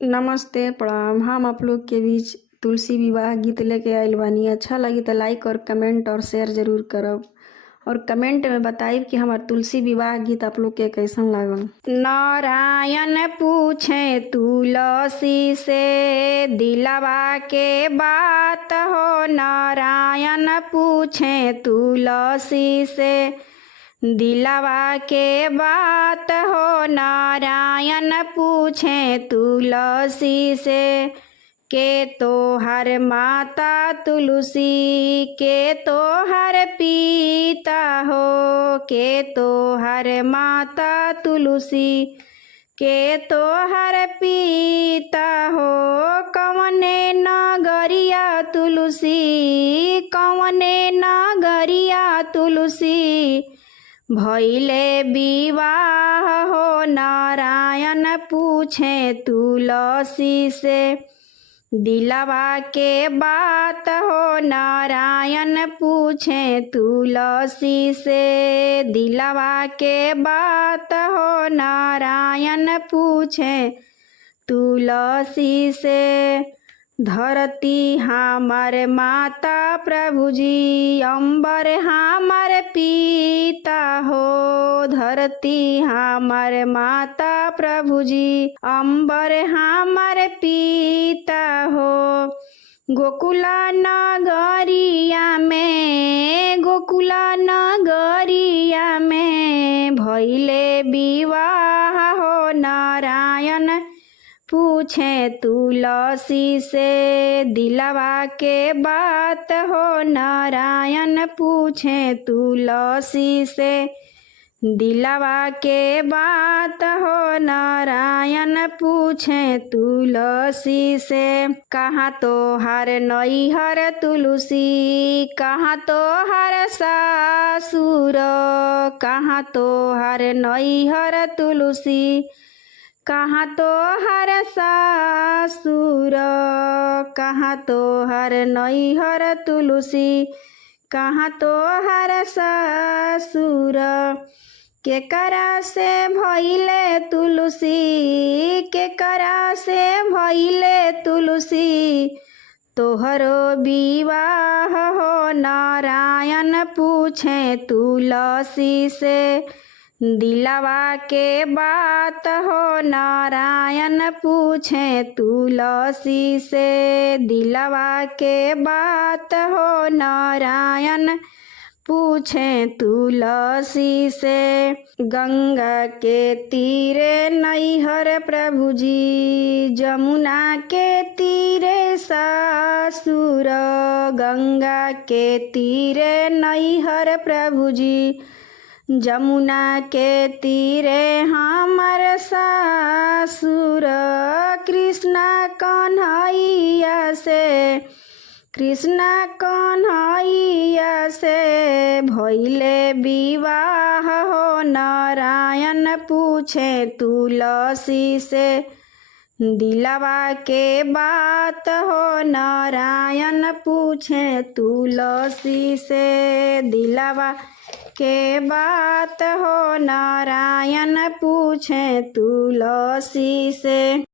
नमस्ते प्रणाम। हम आप लोग के बीच तुलसी विवाह गीत लेके आइल बानी। अच्छा लगी तो लाइक और कमेंट और शेयर जरूर करब और कमेंट में बताइब कि हमार तुलसी विवाह गीत आप लोग के कैसन लागल। नारायण पूछे तुलसी से दिलवा के बात हो, नारायण पूछे तुलसी से दिलवा के बात हो, नारायण पूछे तुलसी से के तोहर माता तुलसी के तोहर पिता हो, के तोहर माता तुलसी के तोहर पिता हो। कवने नगरिया तुलसी, कवने नगरिया तुलसी भइले विवाह हो, नारायण पूछे तुलसी से दिलवा के बात हो, नारायण पूछे तुलसी से दिलवा के बात हो, नारायण पूछे तुलसी से। धरती हमार माता प्रभु जी, अंबर हमार पिता हो, धरती हमार माता प्रभु जी, अंबर हमार पिता हो। गोकुला नगरिया में, गोकुला नगरिया में भइले विवाह हो, नारायण पूछे तुलसी से दिलवा के बात हो, नारायण पूछे तुलसी से दिलवा के बात हो, नारायण पूछे तुलसी से। कहाँ तोहर नैहर तुलसी, कहाँ तोहर सासुर, कहाँ तोहर नैहर तुलसी, कहाँ तोहर सासुर, कहाँ तोहर नैहर तुलसी, कहाँ तोहर सासुर। केकरा से भइले तुलसी, केकरा से भइले तुलसी तोहरो विवाह हो, नारायण पूछे तुलसी से दिलवा के बात हो, नारायण पूछे तुलसी से दिलवा के बात हो, नारायण पूछे तुलसी से। गंगा के तीरे नैहर प्रभु जी, जमुना के तीरे सासुर, गंगा के तीरे नैहर प्रभु जी, जमुना के तीरे हमर सासुर। कृष्णा कन्हैया से, कृष्णा कन्हैया से भइले विवाह हो, नारायण पूछे तुलसी से दिलवा के बात हो, नारायण पूछे तुलसी से दिलवा के बात हो, नारायण पूछे तुलसी से।